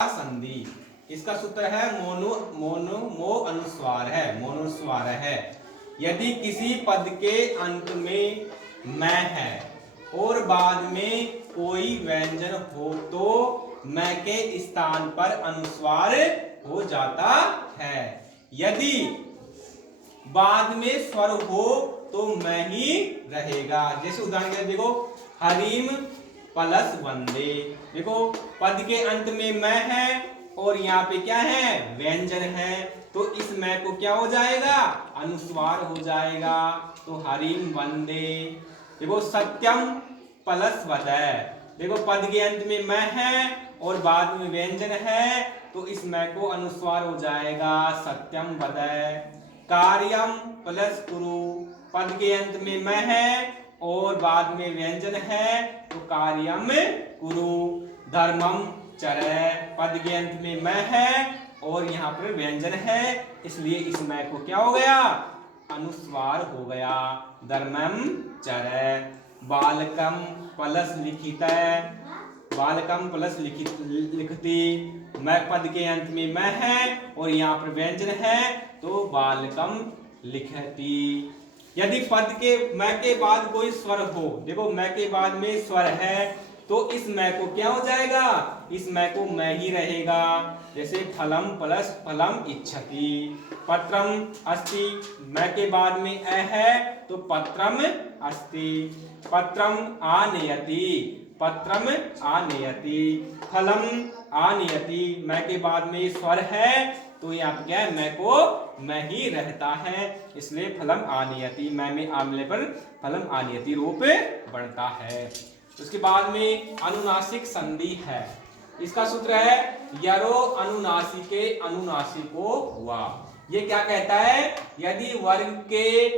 संधि। इसका सूत्र है मोनो अनुस्वार है। यदि किसी पद के अंत में मैं है और बाद में कोई व्यंजन हो तो मैं के स्थान पर अनुस्वार हो जाता है। यदि बाद में स्वर हो तो मैं ही रहेगा। जैसे उदाहरण के लिए देखो, हरिम प्लस वंदे। देखो पद के अंत में मैं है और यहाँ पे क्या है, व्यंजन है, तो इस मैं को क्या हो जाएगा, अनुस्वार हो जाएगा। तो हरिम वंदे। देखो सत्यम प्लस वदय। देखो पद के अंत में मैं है और बाद में व्यंजन है, तो इस मैं को अनुस्वार हो जाएगा, सत्यम वदय। कार्यम प्लस कुरु। पद के अंत में मैं है और बाद में व्यंजन है, तो कार्यम कुरु। धर्मम चरय। पद के अंत में मैं है और यहाँ पर व्यंजन है, इसलिए इस मैं को क्या हो गया, अनुस्वार हो गया, धर्मम चरय। बालकम प्लस लिखितय। बालकम प्लस लिखती। मैं पद के अंत में मैं है और यहाँ पर व्यंजन है, तो बालकम लिखती। यदि पद के मैं के बाद कोई स्वर हो, देखो मैं के बाद में स्वर है, तो इस मैं को क्या हो जाएगा, इस मैं को मैं ही रहेगा। जैसे फलम प्लस फलम इच्छति। पत्रम अस्ति। मैं के बाद में अ है तो पत्रम अस्ति। पत्रम आनयति। पत्रम आनयति। फलम आनयति। मैं के बाद में स्वर है, तो यहाँ पे क्या है, मैं को मैं ही रहता है, इसलिए फलम आनयति। मैं में आमले पर फलम आनयति रूप बढ़ता है। उसके बाद में अनुनासिक संधि है। इसका सूत्र है यरो अनुनासिके अनुनासिको हुआ। ये क्या कहता है, यदि वर्ग के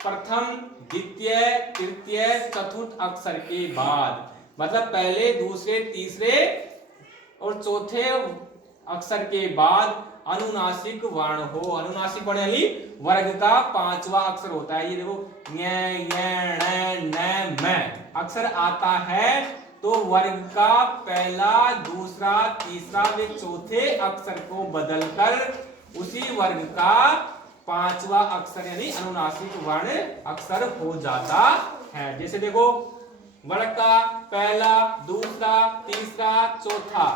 प्रथम द्वितीय तृतीय चतुर्थ अक्षर के बाद, मतलब पहले दूसरे तीसरे और चौथे अक्षर के बाद अनुनासिक वर्ण हो। अनुनासिक वर्ण यानी वर्ग का पांचवा अक्षर होता है। ये देखो ञ ञ ण न म अक्षर आता है, तो वर्ग का पहला दूसरा तीसरा व चौथे अक्षर को बदलकर उसी वर्ग का पांचवा अक्षर यानी अनुनासिक वर्ण अक्षर हो जाता है। जैसे देखो वर्ग का पहला दूसरा तीसरा चौथा,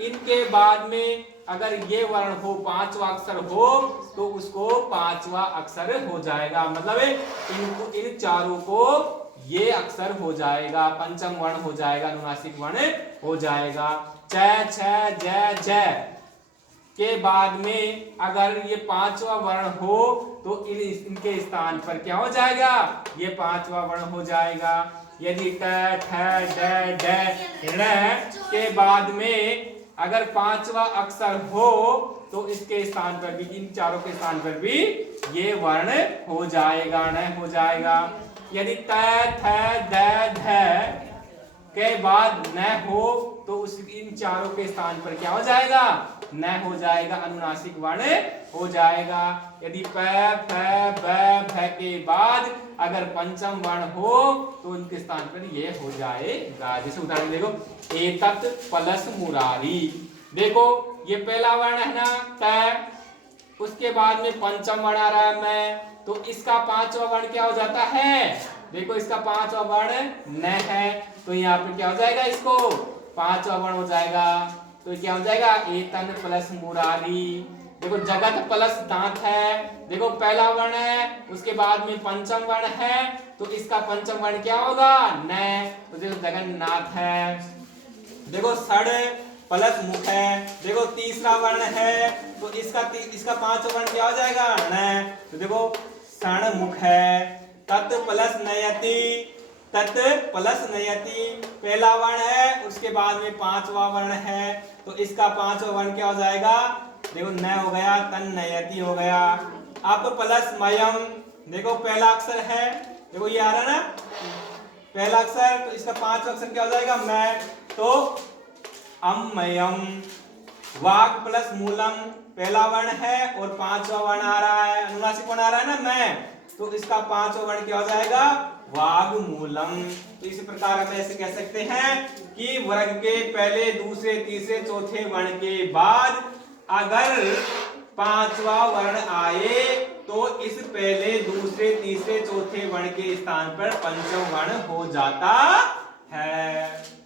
इनके बाद में अगर ये वर्ण हो, पांचवा अक्षर हो, तो उसको पांचवा अक्षर हो जाएगा। मतलब इन चारों को ये अक्षर हो जाएगा, पंचम वर्ण हो जाएगा, अनुनासिक वर्ण हो जाएगा। च छ ज ज के बाद में अगर ये पांचवा वर्ण हो, तो इनके स्थान पर क्या हो जाएगा, ये पांचवा वर्ण हो जाएगा। यदि ट ठ ड ढ ण के बाद में अगर पांचवा अक्षर हो, तो इसके स्थान पर भी, इन चारों के स्थान पर भी ये वर्ण हो जाएगा, न हो जाएगा। यदि त थ द ध के बाद न हो, तो उस इन चारों के स्थान पर क्या हो जाएगा, न हो जाएगा, अनुनासिक वर्ण हो जाएगा। यदि प फ ब भ के बाद अगर पंचम वर्ण हो, तो उनके स्थान पर ये हो जाएगा। जैसे उदाहरण देखो, एतत् प्लस मुरारी। देखो ये पहला वर्ण है ना त, उसके बाद में पंचम वर्ण आ रहा है मैं, तो इसका पांचवा वर्ण क्या हो जाता है, देखो इसका पांचवा वर्ण न है, तो यहाँ पे क्या हो जाएगा, इसको पांचवा वर्ण हो जाएगा। तो क्या हो जाएगा, एतन प्लस मुरारी। देखो जगत प्लस दांत है। देखो पहला वर्ण है, उसके बाद में पंचम वर्ण है, तो इसका पंचम वर्ण क्या होगा, न, तो देखो जगन्नाथ है। देखो सड़ प्लस मुख है। देखो तीसरा वर्ण है, तो इसका पांचवा वर्ण क्या हो जाएगा, न, तो देखो सण मुख है। तत् प्लस नयति। तत् प्लस नयति पहला वर्ण है, उसके बाद में पांचवा वर्ण है, तो इसका पांचवा वर्ण क्या हो जाएगा, देखो न हो गया, तन नयति हो गया। अप प्लस मयम। देखो पहला अक्षर है, देखो ये आ रहा ना पहला अक्षर, तो इसका पांचवा अक्षर क्या हो जाएगा, मैं, तो अमयम। वाक प्लस मूलम। पहला वर्ण है और पांचवा वर्ण आ रहा है, अनुनासिक वर्ण आ रहा है ना मैं, तो इसका पांचवा वर्ण क्या हो जाएगा, वाग्मूलम। तो इस प्रकार हम ऐसे कह सकते हैं कि वर्ग के पहले, दूसरे, तीसरे, चौथे वर्ण के बाद अगर पांचवा वर्ण आए तो इस पहले, दूसरे, तीसरे, चौथे वर्ण के स्थान पर पंचम वर्ण हो जाता है।